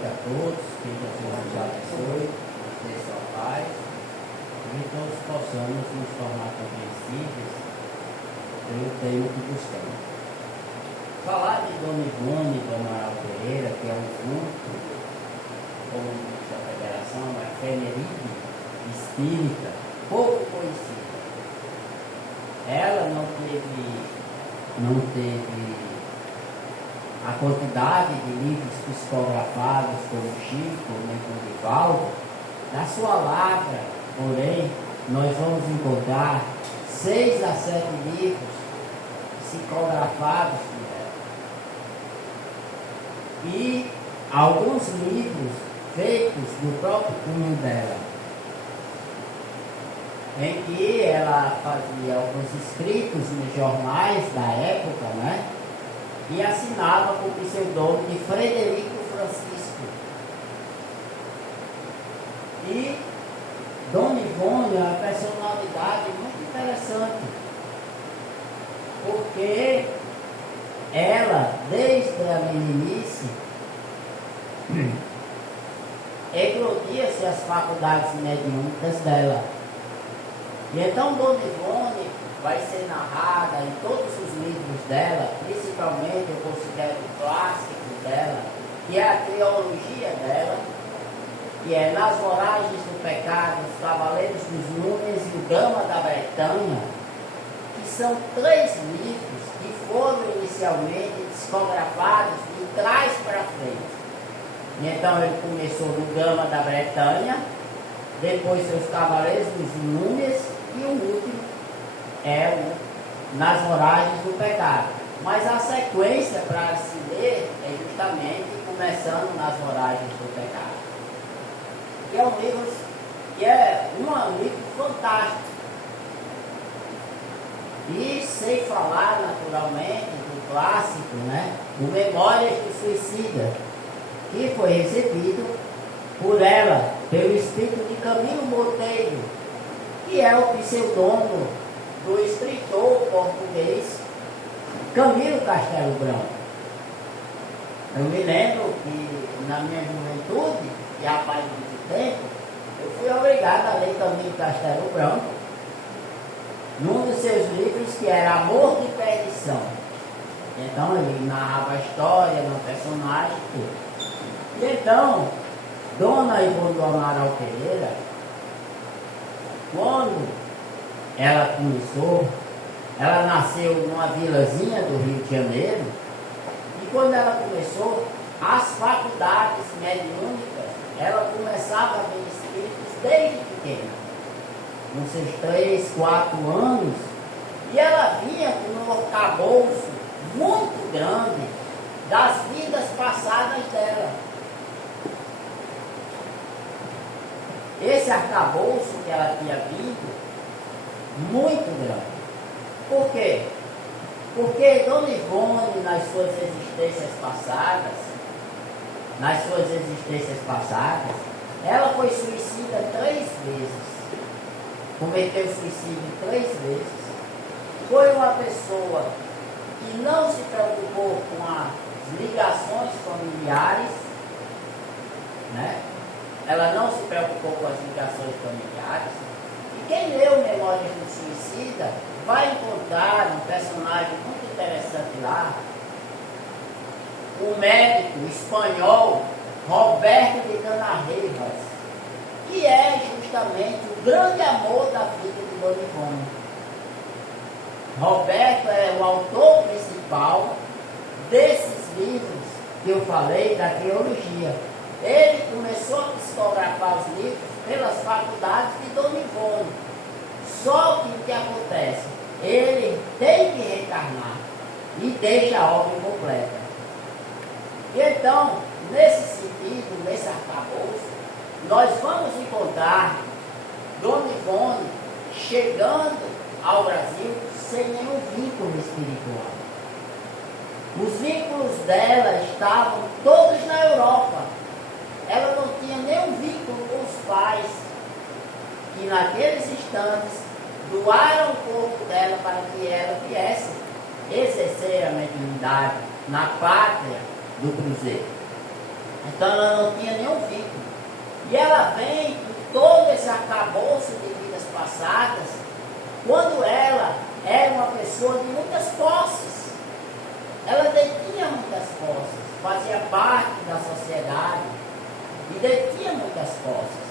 noite a todos, que Jesus nos abençoe, nos dê sua paz, e que todos possamos nos tornar compreensíveis pelo tema que buscamos. Falar de Dona Ivone e Dona Amaral Pereira, que é um grupo, como diz a federação, uma efeméride espírita, pouco conhecida. Ela não teve a quantidade de livros psicografados como Chico, nem como Divaldo. Na sua lavra, porém, nós vamos encontrar 6 a 7 livros psicografados por ela. E alguns livros feitos do próprio punho dela, em que ela fazia alguns escritos nos jornais da época, né? E assinava com o pseudônimo de Frederico Francisco. E Dona Ivone é uma personalidade muito interessante, porque ela, desde a meninice, eclodia-se as faculdades mediúnicas dela. E então Dona Ivone vai ser narrada em todos os livros dela, principalmente eu considero o clássico dela, que é a trilogia dela, que é Nas Voragens do Pecado, Os Cavaleiros dos Números e o Gama da Bretanha, que são 3 livros que foram inicialmente psicografados de trás para frente. E então ele começou no Gama da Bretanha, depois Seus Cavaleiros dos Números e o último é o Nas Voragens do Pecado. Mas a sequência para se ler é justamente começando Nas Voragens do Pecado. Que é um livro fantástico. E sem falar naturalmente do clássico, né? O Memórias do Suicida, que foi recebido por ela, pelo espírito de Camilo Monteiro, que é o pseudônimo do escritor português Camilo Castelo Branco. Eu me lembro que na minha juventude, e há mais de muito tempo, eu fui obrigado a ler Camilo Castelo Branco num dos seus livros, que era Amor de Perdição. Então ele narrava a história do personagem e tudo. E então Dona Ivone do Amaral Pereira, quando ela começou, ela nasceu numa vilazinha do Rio de Janeiro, e quando ela começou, as faculdades mediúnicas, ela começava a ver espíritos desde pequena, com seus 3, 4 anos, e ela vinha com um arcabouço muito grande das vidas passadas dela. Esse arcabouço que ela tinha vindo, muito grande. Por quê? Porque Dona Ivone, nas suas existências passadas, ela foi suicida 3 vezes. Cometeu suicídio 3 vezes. Foi uma pessoa que não se preocupou com as ligações familiares, né? Ela não se preocupou com as ligações familiares. E quem leu Memórias do Suicida vai encontrar um personagem muito interessante lá, o médico espanhol Roberto de Canarrevas, que é justamente o grande amor da vida de Dona Ivone. Roberto é o autor principal desses livros que eu falei da trilogia. Ele começou a psicografar os livros pelas faculdades de Dona Ivone. Só que o que acontece? Ele tem que reencarnar e deixa a obra incompleta. E então, nesse sentido, nesse arcabouço, nós vamos encontrar Dona Ivone chegando ao Brasil sem nenhum vínculo espiritual. Os vínculos dela estavam todos na Europa. Ela não tinha nenhum vínculo com os pais, que naqueles instantes doaram o corpo dela para que ela viesse exercer a mediunidade na pátria do Cruzeiro. Então ela não tinha nenhum vínculo. E ela vem com todo esse arcabouço de vidas passadas, quando ela era uma pessoa de muitas posses. Ela detinha muitas posses, fazia parte da sociedade e detinha muitas posses.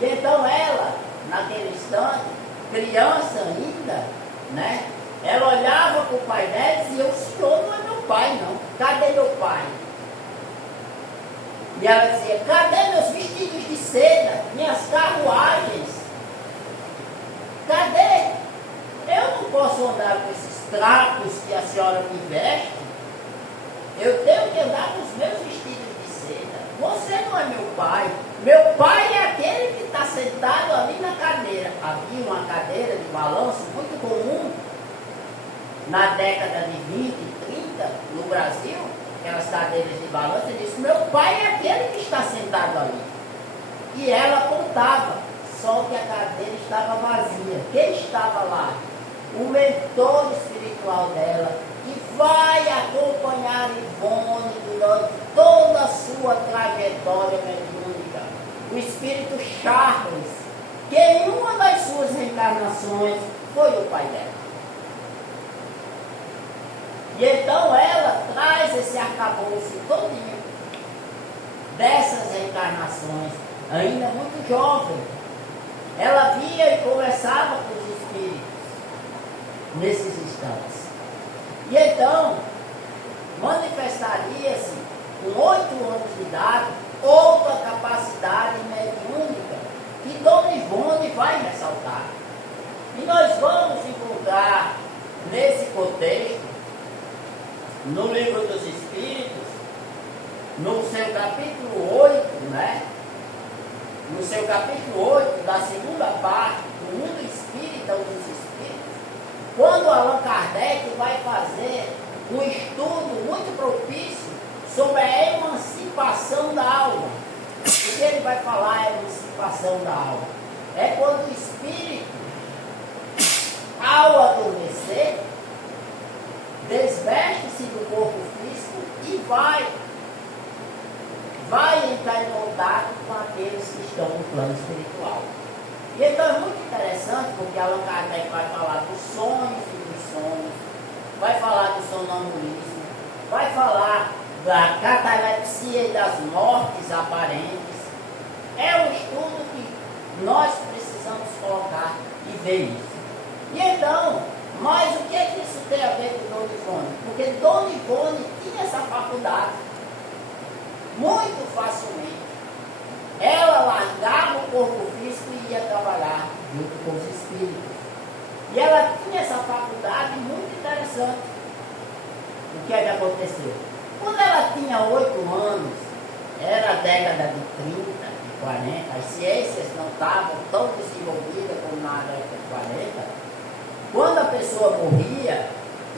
E então ela, naquele instante, criança ainda, né? Ela olhava para o pai dela e dizia: o senhor não é meu pai, não. Cadê meu pai? E ela dizia: cadê meus vestidos de seda, minhas carruagens? Cadê? Eu não posso andar com esses trapos que a senhora me veste. Eu tenho que andar com os meus vestidos de seda. Você não é meu pai. Meu pai é aquele que está sentado ali na cadeira. Havia uma cadeira de balanço muito comum na década de 20, 30 no Brasil, aquelas cadeiras de balanço. Ele disse: meu pai é aquele que está sentado ali. E ela contava, só que a cadeira estava vazia. Quem estava lá? O mentor espiritual dela, que vai acompanhar Ivone durante toda a sua trajetória mediúnica. O espírito Charles, que em uma das suas reencarnações foi o pai dela. E então ela traz esse arcabouço todinho dessas reencarnações, ainda muito jovem. Ela via e conversava com os espíritos nesses instantes. E então manifestaria-se com 8 anos de idade outra capacidade mediúnica que Dona Ivone vai ressaltar. E nós vamos encontrar nesse contexto, no Livro dos Espíritos, no seu capítulo 8, né? No seu capítulo 8, da segunda parte, do Mundo Espírita ou dos Espíritos, quando Allan Kardec vai fazer um estudo muito propício sobre a emancipação da alma. O que ele vai falar é emancipação da alma? É quando o espírito, ao adormecer, desveste-se do corpo físico e vai entrar em contato com aqueles que estão no plano espiritual. E então é muito interessante, porque Allan Kardec vai falar dos sonhos e dos sonhos, vai falar do sonambulismo, vai falar da catalepsia e das mortes aparentes. É um estudo que nós precisamos colocar e ver isso. E então, mas o que é que isso tem a ver com Dona Ivone? Porque Dona Ivone tinha essa faculdade muito facilmente. Ela largava o corpo físico e ia trabalhar junto com os espíritos. E ela tinha essa faculdade muito interessante. O que é que aconteceu? Quando ela tinha 8 anos, era a década de 30, de 40, as ciências não estavam tão desenvolvidas como na década de 40. Quando a pessoa morria,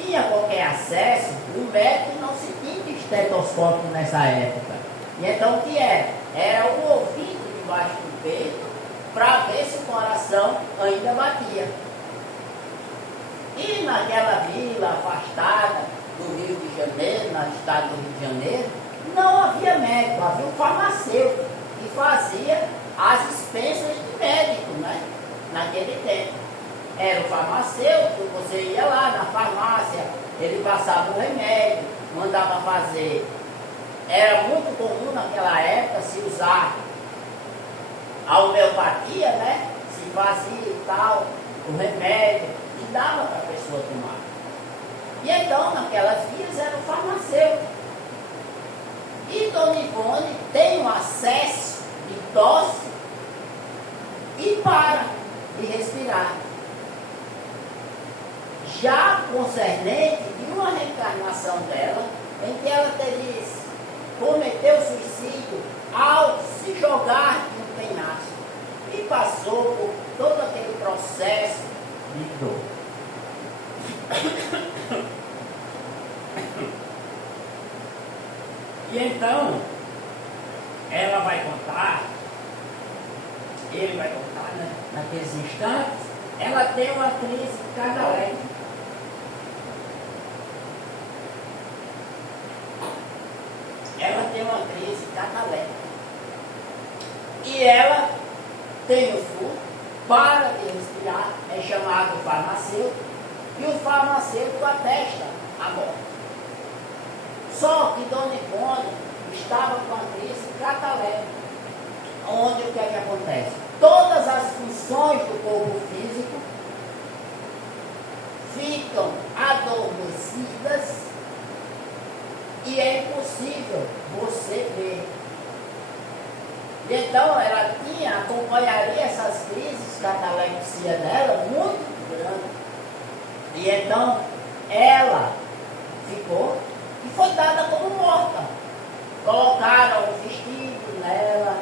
tinha qualquer acesso, o médico não se tinha estetoscópio nessa época. E então o que era? Era o ouvido debaixo do peito para ver se o coração ainda batia. E naquela vila afastada do Rio de Janeiro, no estado do Rio de Janeiro, não havia médico, havia um farmacêutico que fazia as expensas de médico, né? Naquele tempo. Era o farmacêutico, você ia lá na farmácia, ele passava o remédio, mandava fazer. Era muito comum naquela época se usar a homeopatia, né? Se fazia e tal, o remédio, e dava para a pessoa tomar. E então, naquelas vias, era o farmacêutico. E Dona Ivone tem um acesso de tosse e para de respirar. Já concernente de uma reencarnação dela, em que ela cometeu suicídio ao se jogar de um penhasco e passou por todo aquele processo de dor. E então, ela vai contar, ele vai contar, né, naqueles instantes, ela tem uma crise cataléptica. Ela tem uma crise catalética. E ela tem o surto, para de respirar, é chamado farmacêutico, e o farmacêutico atesta a morte. Só que Dona Ivone estava com a crise catalética, onde o que é que acontece? Todas as funções do corpo físico ficam adormecidas e é impossível você ver. Então ela acompanharia essas crises catalepsia dela muito grande. E então ela ficou e foi dada como morta. Colocaram um vestido nela,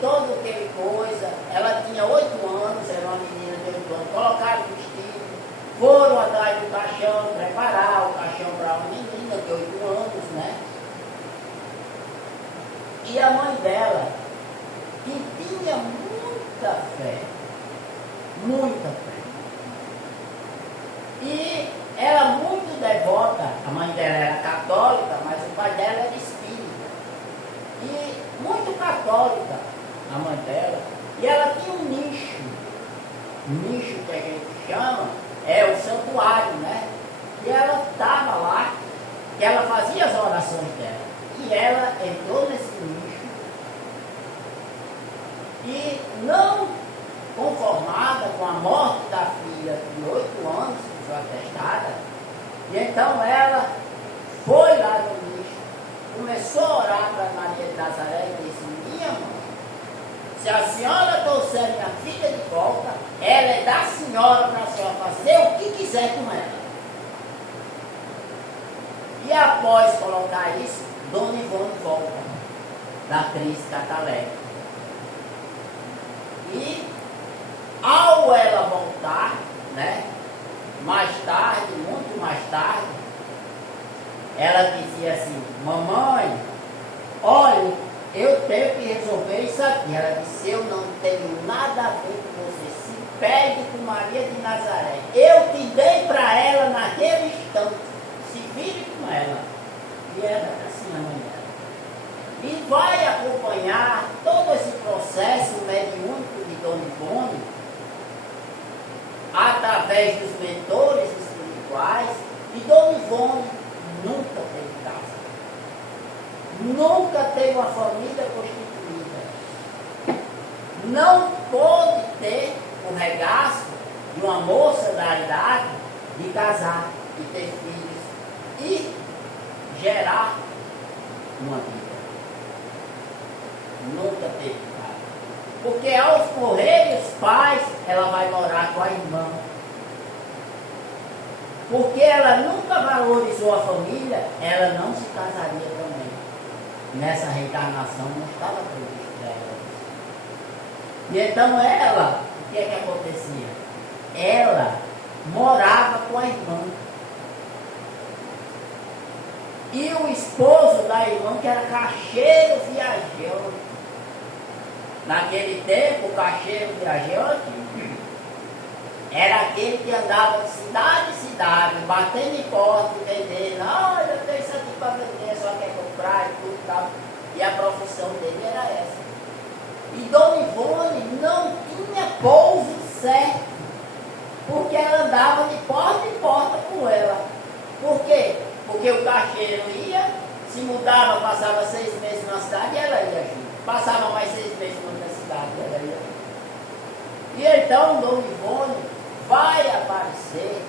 todo aquele coisa. Ela tinha 8 anos, era uma menina de 8 anos. Colocaram o vestido, foram atrás do caixão, preparar o caixão para uma menina de 8 anos, né? E a mãe dela, que tinha muita fé, e era muito devota. A mãe dela era católica, mas o pai dela era espírita. E muito católica, a mãe dela. E ela tinha um nicho que a gente chama, é o santuário, né? E ela estava lá, que ela fazia as orações dela. E ela entrou nesse nicho e não conformada com a morte da filha de 8 anos, que foi atestada, e então ela foi lá no nicho, começou a orar para Maria de Nazaré e disse: minha mãe, se a senhora trouxer minha filha de volta, ela é da senhora para a senhora fazer o que quiser com ela. E após colocar isso, Dona Ivone volta da crise catalética. E ao ela voltar, né, mais tarde, muito mais tarde, ela dizia assim: mamãe, olha, eu tenho que resolver isso aqui. Ela disse: eu não tenho nada a ver com você, se pegue com Maria de Nazaré, eu te dei para ela naquele instante, se vire com ela. E era assim a mãe dela. E vai acompanhar todo esse processo mediúnico de Dona Ivone, através dos mentores espirituais. E Dona Ivone nunca teve casa, nunca teve uma família constituída, não pôde ter o regaço de uma moça da idade de casar e ter filhos e gerar uma vida. Nunca teve casa, porque ao morrerem os pais, ela vai morar com a irmã. Porque ela nunca valorizou a família, ela não se casaria também. Nessa reencarnação não estava previsto dela. E então ela, o que é que acontecia? Ela morava com a irmã. E o esposo da irmã, que era caixeiro viajante. Naquele tempo, o caixeiro viajante era aquele que andava de cidade em cidade, batendo em porta e vendendo. Olha, eu tenho isso aqui para vender, só quer comprar e tudo e tal. E a profissão dele era essa. E Dona Ivone não tinha pouso certo, porque ela andava de porta em porta com ela. Por quê? Porque o caixeiro ia, se mudava, passava 6 meses na cidade e ela ia junto. Passava mais 6 meses na outra cidade e ela ia junto. E então Dona Ivone vai aparecer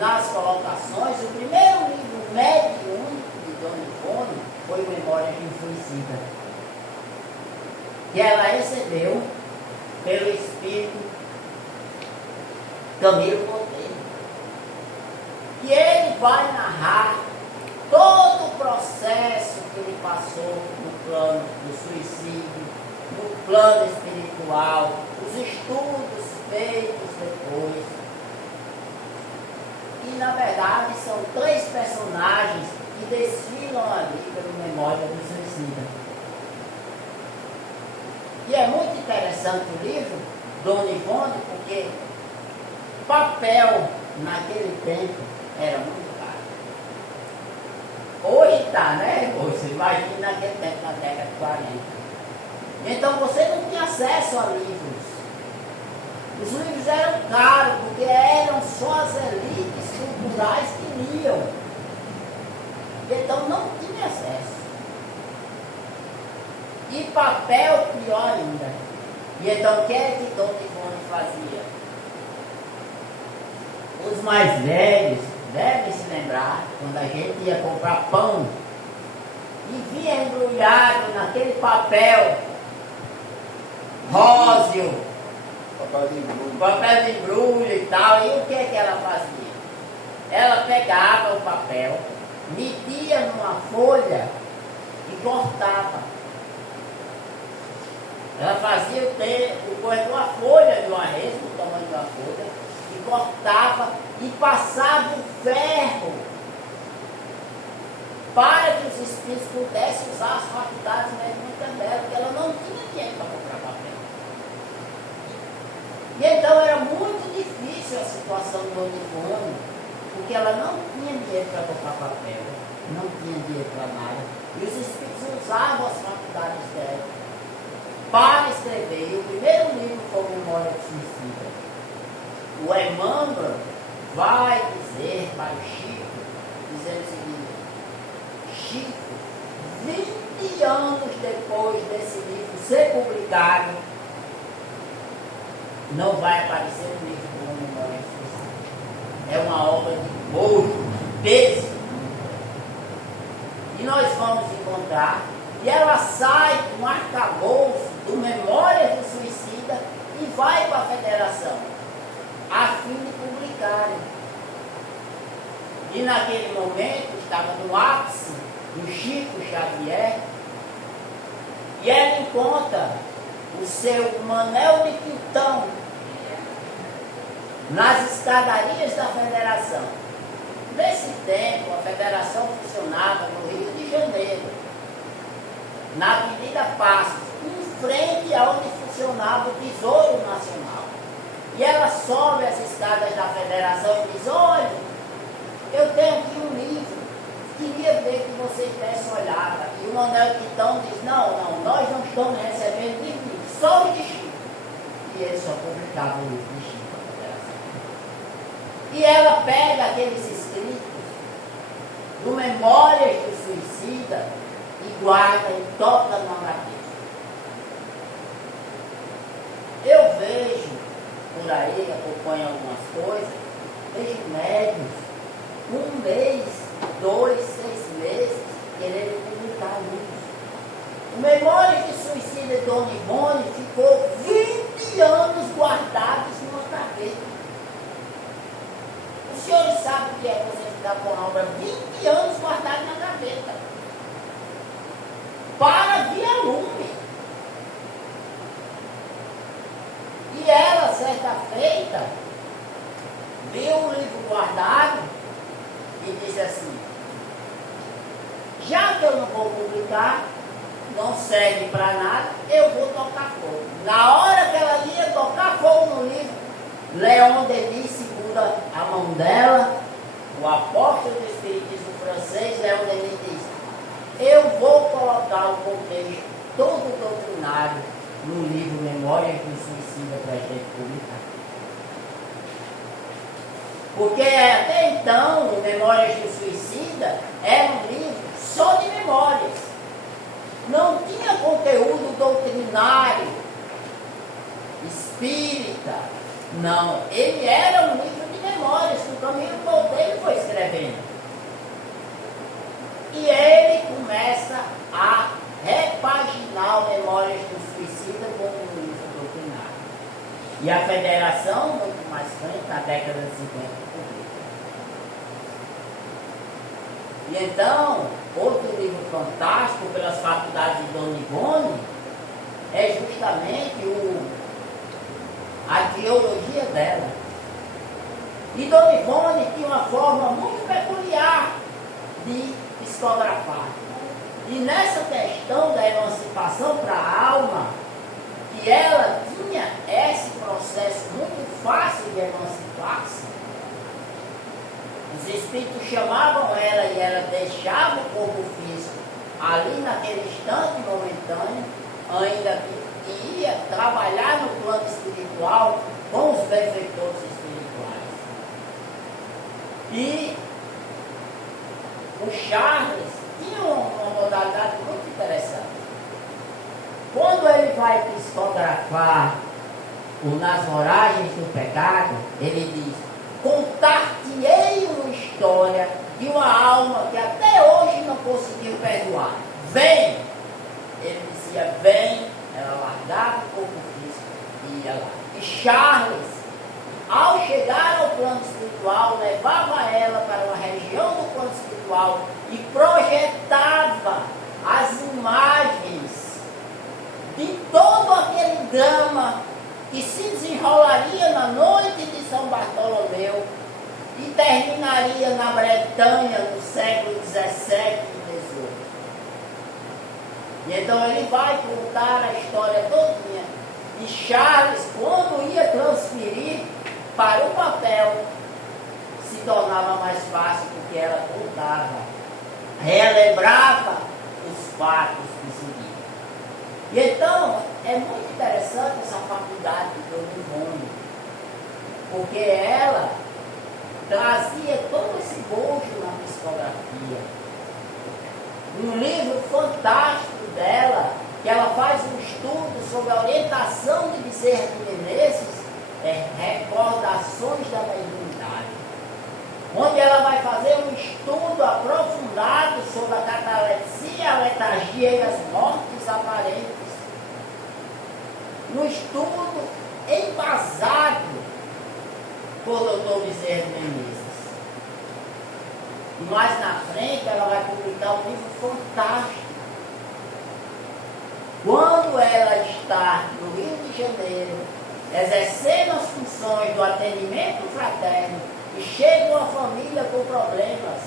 nas colocações. O primeiro livro mediúnico de Dona Ivone foi Memórias de um Suicida, que ela recebeu pelo espírito Camilo Monteiro. E ele vai narrar todo o processo que ele passou no plano do suicídio, no plano espiritual, os estudos feitos depois. E na verdade são 3 personagens que desfilam ali pelo Memória do Suicida. E é muito interessante o livro Dona Ivone, porque papel naquele tempo era muito caro. Hoje inventar, né? Você imagina naquele tempo, na década de 40. Então você não tinha acesso a livros. Os livros eram caros, porque eram só as elites culturais que liam. Então não tinha acesso. E papel pior ainda. E então o que é que Dom Ivone fazia? Os mais velhos devem se lembrar quando a gente ia comprar pão e via embrulhado naquele papel róseo, papel de embrulho e tal. E o que é que ela fazia? Ela pegava o papel, metia numa folha e cortava. Ela fazia o coisa de uma folha de uma resma, o tamanho de uma folha, e cortava e passava o ferro para que os espíritos pudessem usar as faculdades mediúnicas dela, porque ela não tinha dinheiro para comprar papel. E então era muito difícil a situação do Dona Ivone, porque ela não tinha dinheiro para comprar papel, não tinha dinheiro para nada, e os espíritos usavam as faculdades dela para escrever. E o primeiro livro foi Memória de Suicida. O Emmanuel vai dizer para o Chico, dizendo o seguinte: Chico, 20 anos depois desse livro ser publicado, não vai aparecer um livro como Memória de Suicida. É uma obra de ouro, de peso. E nós vamos encontrar, e ela sai com um arcabouço do Memórias do Suicida e vai para a federação, a fim de publicarem. E naquele momento estava no ápice do Chico Xavier, e ela encontra o seu Manel de Quintão nas escadarias da federação. Nesse tempo, a federação funcionava no Rio de Janeiro, na Avenida Passos, em frente aonde funcionava o Tesouro Nacional. E ela sobe as escadas da federação e diz: olha, eu tenho aqui um livro, queria ver que vocês dessem uma olhada. E o Manuel Quintão diz: não, nós não estamos recebendo livro, só o de Chico. E ele só publicava o livro de Chico na federação. E ela pega aqueles escritos do Memórias do Suicida e guarda e toca na gaveta. Eu vejo por aí, acompanho algumas coisas, vejo médios, 1 mês, 2, 6 meses, querendo publicar livros. O Memórias de Suicida de Dona Ivone ficou 20 anos guardados numa gaveta. Os senhores sabem o que é você ficar com a obra 20 anos guardada na gaveta? Para via lume. E ela, certa feita, viu o livro guardado e disse assim: já que eu não vou publicar, não serve para nada, eu vou tocar fogo. Na hora que ela ia tocar fogo no livro, Leon Denis segura a mão dela, o apóstolo do Espiritismo francês, Leon Denis diz: eu vou colocar o contexto todo doutrinário no livro Memórias do Suicida para a gente publicar. Porque até então, o Memórias do Suicida era um livro só de memórias. Não tinha conteúdo doutrinário, espírita. Não, ele era um livro de memórias que o Camilo Monteiro foi escrevendo. E ele começa a repaginar o Memórias do Suicida como um livro doutrinário. E a federação, muito mais frente, na década de 50, publica. E então, outro livro fantástico pelas faculdades de Dona Ivone é justamente a teologia dela. E Dona Ivone tinha uma forma muito peculiar de psicografar. E nessa questão da emancipação para a alma, que ela tinha esse processo muito fácil de emancipar-se, os espíritos espíritos chamavam ela e ela deixava o corpo físico ali naquele instante momentâneo, ainda que ia trabalhar no plano espiritual com os benfeitores espirituais. E o Charles tinha uma modalidade muito interessante. Quando ele vai psicografar o Nas Voragens do Pecado, ele diz: contar-te-ei uma história de uma alma que até hoje não conseguiu perdoar. Vem! Ele dizia: vem. Ela largava o corpo físico e ia lá. E Charles, ao chegar ao plano espiritual, levava ela para uma região do plano espiritual e projetava as imagens de todo aquele drama que se desenrolaria na noite de São Bartolomeu e terminaria na Bretanha no século XVII e XVIII. E então ele vai contar a história todinha. E Charles, quando ia transferir para o papel, se tornava mais fácil, porque ela contava, relembrava os fatos que seguiam. E então, é muito interessante essa faculdade de Dona Ivone, porque ela trazia todo esse gosto na psicografia. Um livro fantástico dela, que ela faz um estudo sobre a orientação de Bezerra de Menezes, é Recordações da Mediunidade, onde ela vai fazer um estudo aprofundado sobre a catalepsia, a letargia e as mortes aparentes. Um estudo embasado por Dr. Bezerra de Menezes. E mais na frente ela vai publicar um livro fantástico. Quando ela está no Rio de Janeiro, exercendo as funções do atendimento fraterno, e chega uma família com problemas.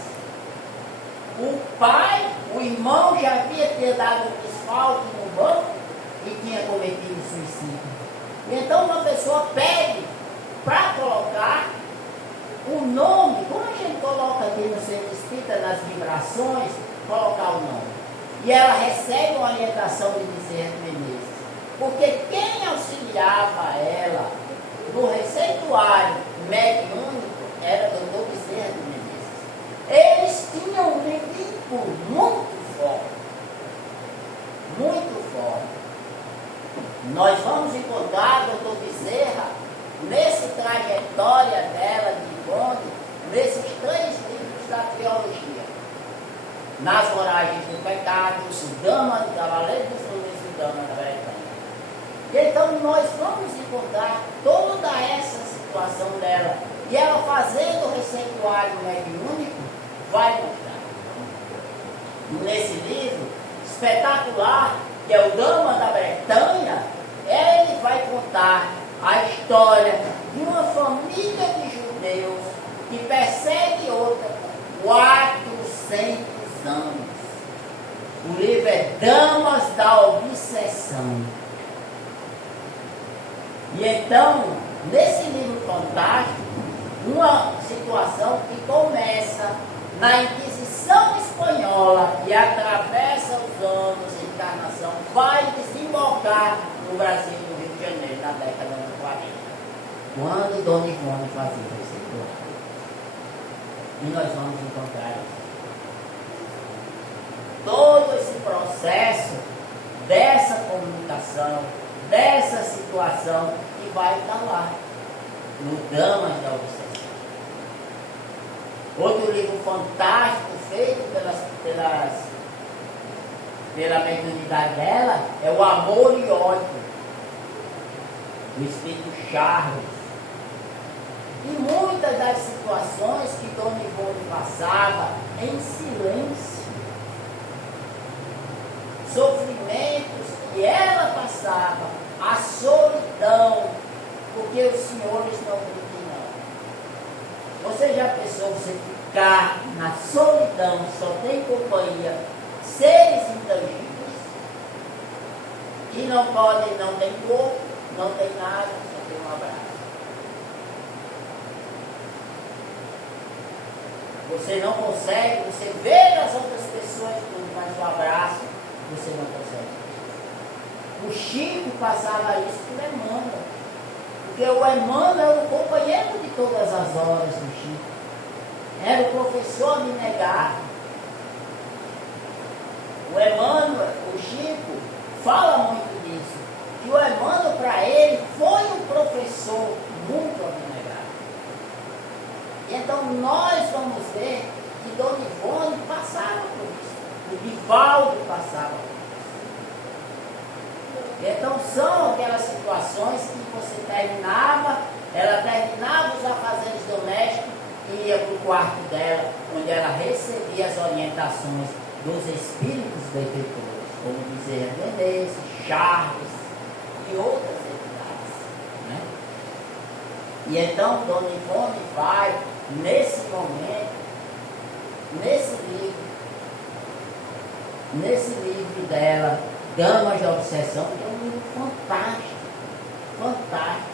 O pai, o irmão já havia dado um desfalque no banco e tinha cometido suicídio. Então uma pessoa pede para colocar o nome, como a gente coloca aqui no Centro Espírita, nas vibrações, colocar o nome. E ela recebe uma orientação de Bezerra de Menezes. Porque quem auxiliava ela no receituário mediúnico era o Dr. Bezerra de Menezes. Eles tinham um vínculo muito forte. Muito forte. Nós vamos encontrar o Dr. Bezerra nessa trajetória dela de Ivone, nesses 3 livros da trilogia. Nas Voragens do Pecado, o Dama do Cavaleiro dos Flores e o Dama da Bretanha. E então nós vamos encontrar toda essa situação dela. E ela fazendo o receituário mediúnico, vai mostrar. Nesse livro espetacular, que é o Dama da Bretanha, ele vai contar a história de uma família de judeus que persegue outra por 400 anos. O livro é Damas da Obsessão. E então, nesse livro fantástico, uma situação que começa na Inquisição Espanhola e atravessa os anos de encarnação, vai desembocar no Brasil do Rio de Janeiro, na década de 40, quando Dona Ivone fazia esse ritual. E nós vamos encontrar isso. Todo esse processo dessa comunicação, dessa situação que vai estar lá, no Damas da Obsessão. Outro livro fantástico feito pela mediunidade dela é O Amor e Ódio, do espírito Charles. E muitas das situações que Dona Ivone passava em silêncio, sofrimentos que ela passava, a solidão, porque os senhores não viviam. Você já pensou você ficar na solidão, só tem companhia, seres intangíveis, que não podem, não tem corpo, não tem nada, só tem um abraço. Você não consegue, você vê as outras pessoas tudo, mas o abraço você não consegue. O Chico passava isso por Emmanuel. Porque o Emmanuel era o companheiro de todas as horas do Chico. Era o professor abnegado. O Emmanuel, o Chico, fala muito disso. Que o Emmanuel, para ele, foi um professor muito abnegado. E então nós vamos ver que Dona Ivone passava por isso. O Divaldo passava por isso. E então são aquelas situações que você ela terminava os afazeres domésticos e ia para o quarto dela, onde ela recebia as orientações dos espíritos benfeitores, como Bezerra de Menezes, Charles e outras entidades, né? E então Dona Ivone vai, nesse momento, nesse livro dela, Damas da Obsessão, que é um livro fantástico, fantástico.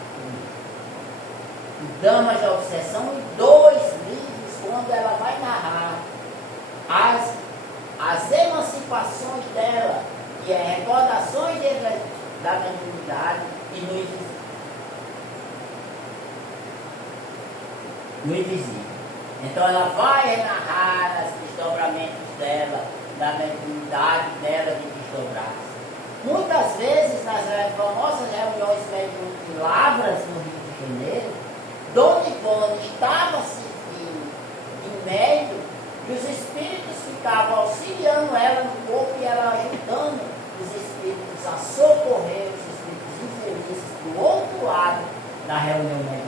Damas da Obsessão, e 2 livros, quando ela vai narrar as emancipações dela, que é Recordações da Mediunidade e no Invisível. Então ela vai narrar os desdobramentos dela, da mediunidade dela de desdobrar-se. Muitas vezes, nas famosas reuniões mediúnicas de Lavras, no Rio de Janeiro, Dona Ivone estava servindo de médium e os espíritos ficavam auxiliando ela no corpo e ela ajudando os espíritos a socorrer os espíritos infelizes do outro lado da reunião mediúnica.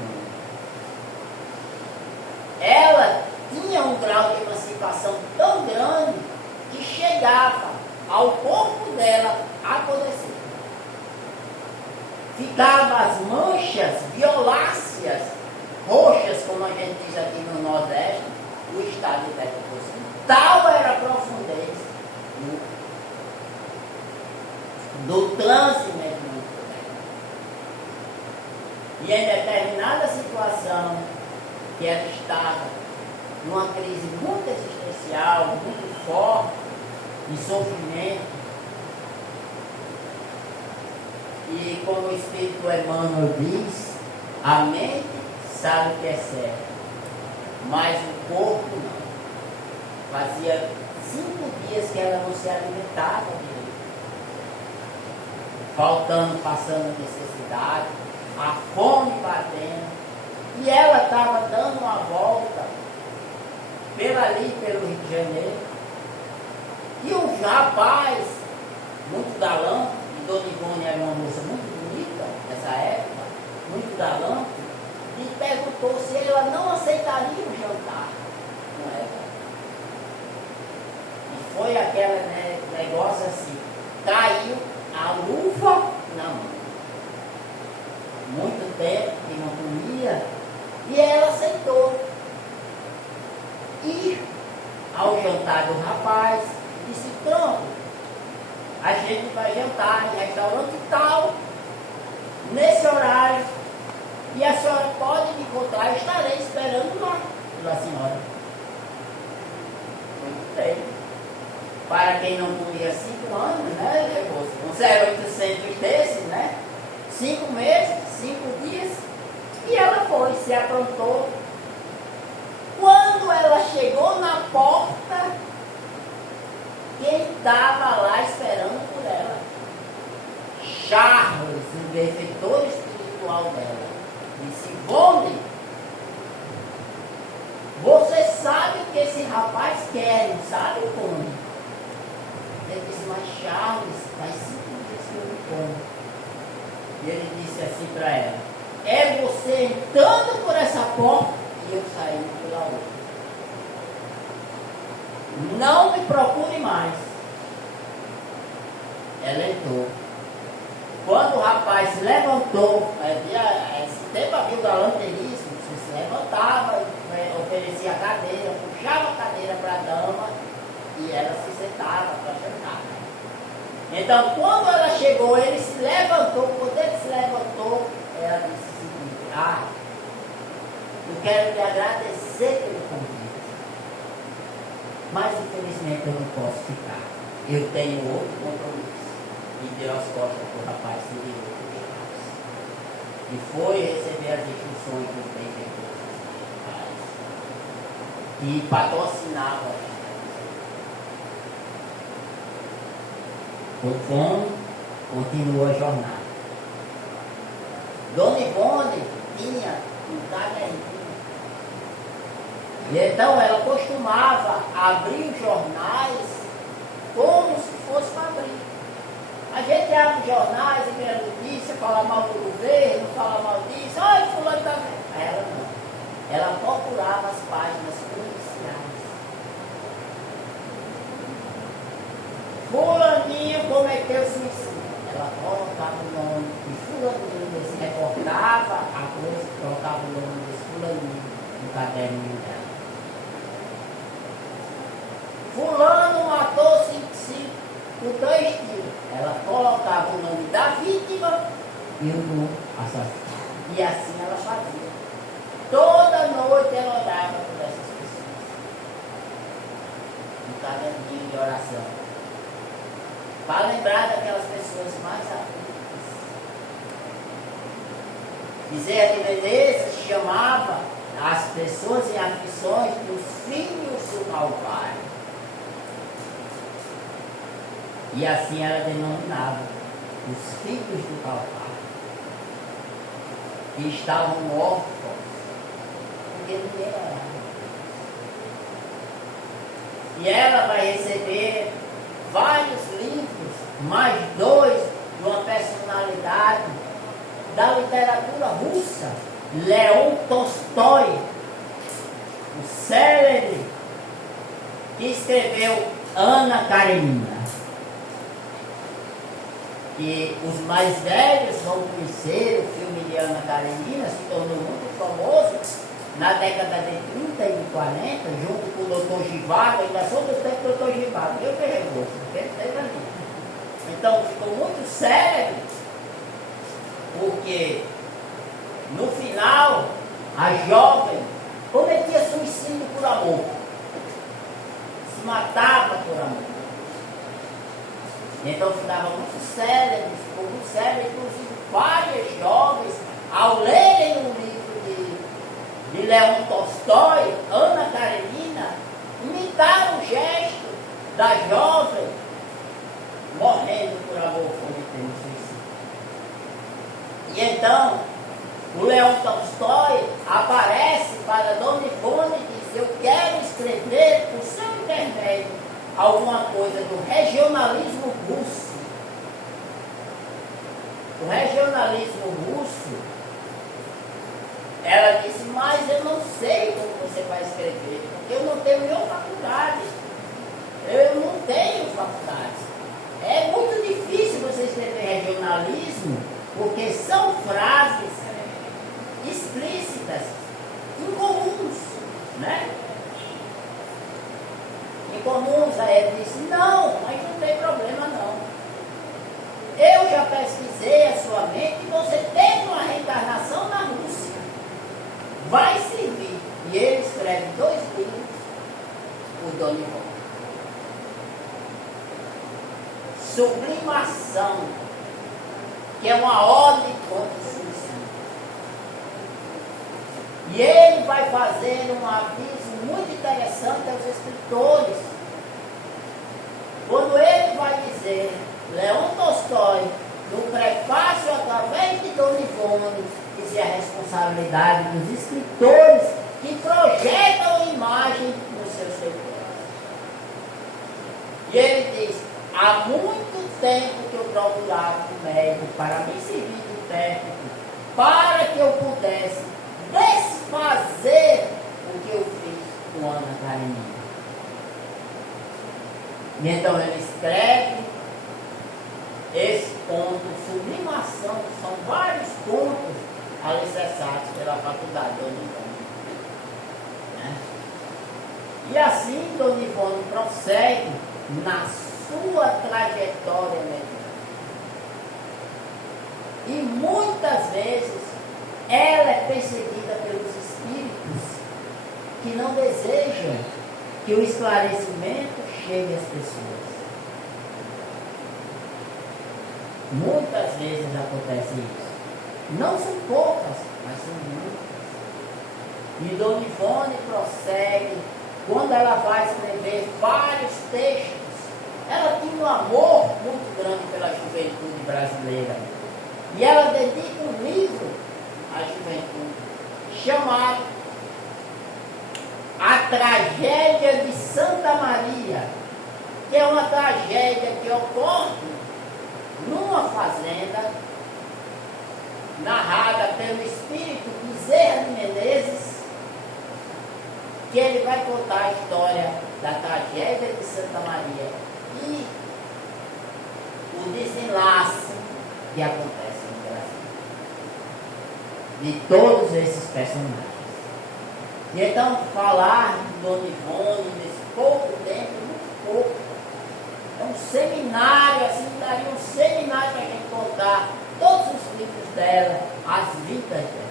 Ela tinha um grau de emancipação tão grande que chegava ao corpo dela apodrecer. Ficavam as manchas violáceas, roxas, como a gente diz aqui no Nordeste, o estado de decomposição. Tal era a profundez do transe mediúnico. E em determinada situação que ela estava numa crise muito existencial, muito forte, de sofrimento, e como o Espírito Emmanuel diz, a mente sabe o que é certo, mas o corpo não. Fazia 5 dias que ela não se alimentava direito, faltando, passando necessidade, a fome batendo, e ela estava dando uma volta pelo Rio de Janeiro, e um rapaz muito galante, e Dona Ivone era uma moça muito bonita nessa época, muito galante, e perguntou se ela não aceitaria o jantar com ela. E foi aquele negócio assim, caiu a luva na mão. Muito tempo que não comia, e ela aceitou. E ao jantar do rapaz, disse, pronto, a gente vai jantar em restaurante tal, nesse horário, e a senhora pode me encontrar, eu estarei esperando lá pela senhora. Muito bem. Para quem não comia 5 anos, né, um 0800 desses, né, 5 meses, 5 dias, e ela foi, se aprontou. Quando ela chegou na porta, quem estava lá esperando por ela? Charles, o benfeitor espiritual dela, disse, Ivone, você sabe o que esse rapaz quer, não sabe como? Ele disse, mas Charles, faz 5 dias que eu não como. E ele disse assim para ela, é você entrando por essa porta e eu saindo pela outra. Não me procure mais. Ela entrou. Quando o rapaz se levantou, esse tempo havia o galanterismo, você se levantava, oferecia a cadeira, puxava a cadeira para a dama e ela se sentava para jantar. Então, quando ela chegou, ele se levantou. Quando ele se levantou, ela disse o seguinte, eu quero te agradecer pelo convite. Mas infelizmente eu não posso ficar. Eu tenho outro compromisso. E deu as costas para o rapaz se virou por Deus. E foi receber as instruções do prefeitor e patrocinava. O Fome continuou a jornada. Dona Ivone tinha um caderninho. E então ela costumava abrir os jornais como se fosse para abrir. A gente abre os jornais e vê a notícia, fala mal do governo, fala mal disso, ai, fulano está vendo. Ela não. Ela procurava as páginas policiais. Fulaninho cometeu suicídio. Ela colocava o nome de fulaninho, se reportava a coisa, colocava o nome desse fulaninho no caderninho dela. Fulano matou-se com 3 tiros. Ela colocava o nome da vítima e o do assassino. E assim ela fazia. Toda noite ela orava por essas pessoas. Um caderninho de oração. Para lembrar daquelas pessoas mais aflitas. Bezerra de Menezes chamava as pessoas em aflições dos filhos do Calvário. E assim ela denominava os filhos do Calvário, que estavam órfãos, porque ninguém era. E ela vai receber vários livros, mais 2 de uma personalidade da literatura russa, Leon Tolstói, o célebre que escreveu Ana Karenina. E os mais velhos vão conhecer o filme de Ana Karenina, se tornou muito famoso na década de 30 e de 40, junto com o Dr. Givago, ainda sou do tempo do Dr. Givago, eu peguei gosto, porque ele teve ali. Então ficou muito célebre, porque no final a jovem cometia suicídio por amor, se matava por amor. Então ficava muito célebre, ficou muito célebre, inclusive várias jovens, ao lerem o livro de Leon Tolstói, Ana Karenina, imitaram o gesto da jovem morrendo por amor, cometendo suicídio. E então, o Leon Tolstói aparece para Dona Ivone e diz: eu quero escrever por seu intermédio alguma coisa do regionalismo russo. O regionalismo russo, ela disse, mas eu não sei como você vai escrever, porque eu não tenho nenhuma faculdade. Eu não tenho faculdade. É muito difícil você escrever regionalismo, porque são frases explícitas, incomuns, né? Incomuns. Aí ele disse, não, mas não tem problema não. Eu já pesquisei a sua mente e você teve uma reencarnação na Rússia. Vai servir. E ele escreve 2 livros, o Dona Ivone. Sublimação, que é uma ordem contra o suicídio. E ele vai fazer um aviso muito interessante aos escritores. Quando ele vai dizer, Leon Tolstói, no prefácio através de Dona Ivone, dizer a responsabilidade dos escritores que projetam a imagem nos seus leitores. E ele diz, há muito tempo que eu procurava um médico para me servir de intérprete, para que eu pudesse desfazer o que eu fiz com Ana Karenina. E então ele escreve esse conto, Sublimação, são vários contos alicerçados pela faculdade Dona Ivone. Né? E assim Dona Ivone prossegue na sua trajetória mediúnica. E muitas vezes ela é perseguida pelos espíritos que não desejam que o esclarecimento chegue às pessoas. Muitas vezes acontece isso. Não são poucas, mas são muitas. E Dona Ivone prossegue, quando ela vai escrever vários textos, ela tinha um amor muito grande pela juventude brasileira. E ela dedica um livro à juventude, chamado A Tragédia de Santa Maria, que é uma tragédia que ocorre numa fazenda, narrada pelo espírito Bezerra de Menezes, que ele vai contar a história da tragédia de Santa Maria e o desenlace que acontece no Brasil, de todos esses personagens. E então, falar de Dona Ivone nesse pouco tempo, muito pouco. É um seminário, assim, daria um seminário para a gente contar todos os livros dela, as vidas dela.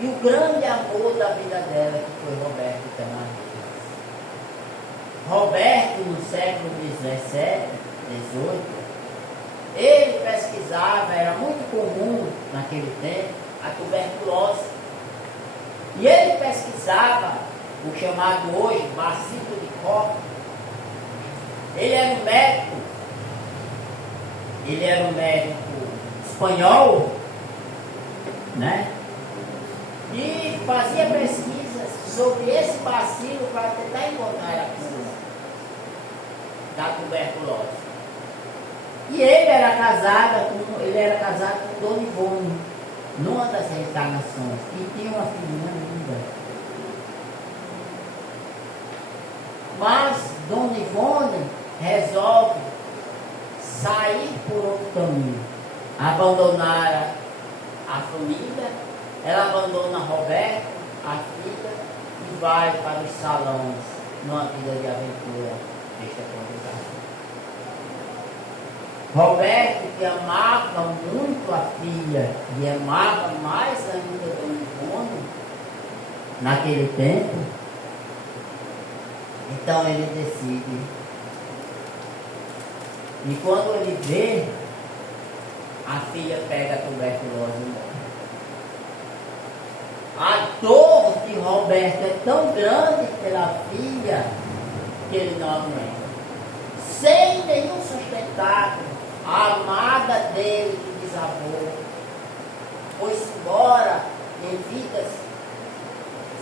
E o grande amor da vida dela, que foi Roberto Camargo. Roberto, no século XVII, XVIII, ele pesquisava, era muito comum naquele tempo, a tuberculose. E ele pesquisava o chamado hoje bacilo de Koch. Ele era um médico espanhol, né? E fazia pesquisas sobre esse bacilo para tentar encontrar a cura da tuberculose. E ele era casado com Dona Ivone, numa das reencarnações, e tinha uma filhinha linda. Mas Dona Ivone resolve sair por outro caminho, abandonar a família. Ela abandona Roberto, a filha, e vai para os salões, numa vida de aventura extraordinária. Roberto, que amava muito a filha, e amava mais ainda Dona Ivone, naquele tempo, então ele decide. E quando ele vê, a filha pega a tuberculose e morre. A dor de Roberto é tão grande pela filha que ele não aguenta. Sem nenhum sustentáculo, a amada dele que desabou foi-se embora, evita-se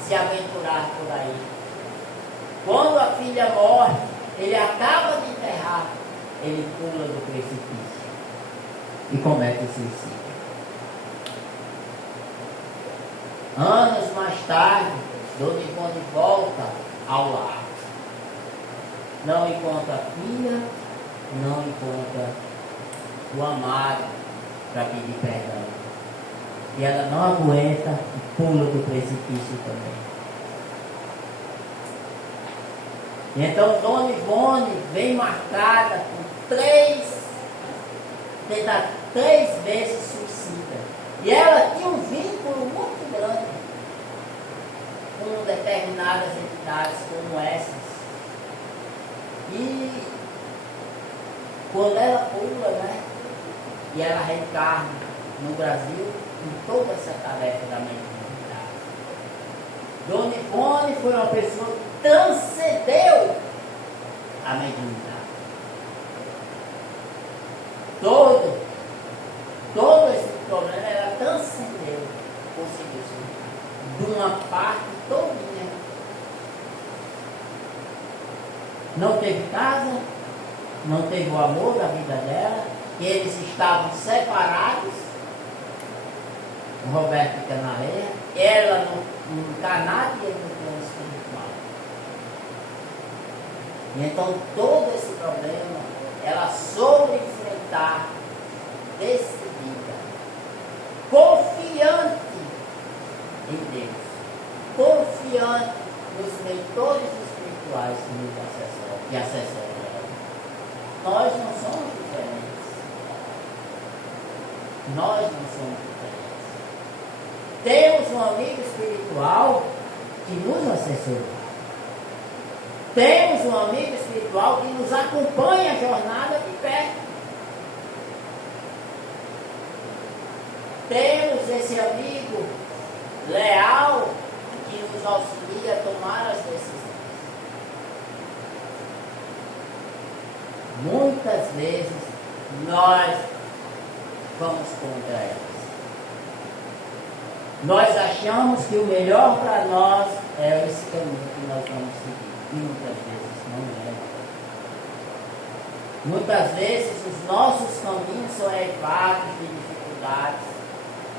se aventurar por aí. Quando a filha morre, ele acaba de enterrar, ele pula do precipício e comete o suicídio. Anos mais tarde, Dona Ivone volta ao lar. Não encontra a filha, não encontra o amado para pedir perdão. E ela não aguenta e pula do precipício também. E então Dona Ivone vem marcada por três vezes suicida. E ela tinha um vínculo muito grande com determinadas entidades como essas. E quando ela pula, né? E ela reencarna no Brasil em toda essa tarefa da mediunidade. Dona Ivone foi uma pessoa que transcendeu a mediunidade. Todo esse problema ela transcendeu, conseguiu se de uma parte todinha. Não teve casa, não teve o amor da vida dela, e eles estavam separados. O Roberto fica na areia, ela no encarnado e ele no plano espiritual. E então todo esse problema ela soube enfrentar decidida, confiante em Deus, confiante nos mentores espirituais que nos assessoram. Nós não somos diferentes. Nós não somos diferentes. Temos um amigo espiritual que nos assessorou. Temos um amigo espiritual que nos acompanha a jornada de fé. Temos esse amigo leal que nos auxilia a tomar as decisões. Muitas vezes nós vamos contra elas. Nós achamos que o melhor para nós é esse caminho que nós vamos seguir. E muitas vezes não é. Muitas vezes os nossos caminhos são eivados de dificuldades,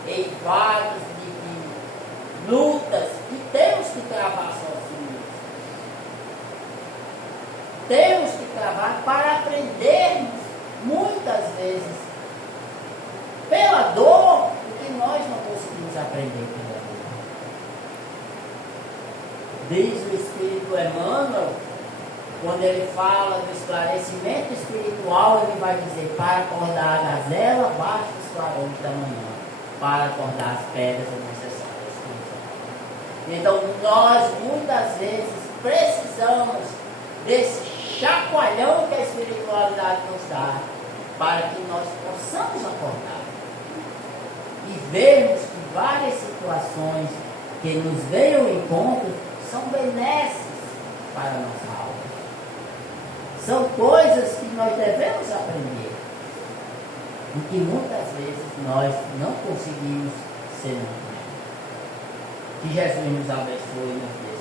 eivados de lutas que temos que travar sozinhos. Temos que travar para aprendermos, muitas vezes, pela dor, o que nós não conseguimos aprender pela dor. Diz o Espírito Emmanuel, quando ele fala do esclarecimento espiritual, ele vai dizer: para acordar a gazela, basta os clarões da manhã. Para acordar as pedras é necessário escutar. Então, nós muitas vezes precisamos desse chacoalhão que a espiritualidade nos dá, para que nós possamos acordar e vermos que várias situações que nos veio ao encontro são benéficas para a nossa alma. São coisas que nós devemos aprender e que muitas vezes nós não conseguimos ser. Que Jesus nos abençoe e nos dê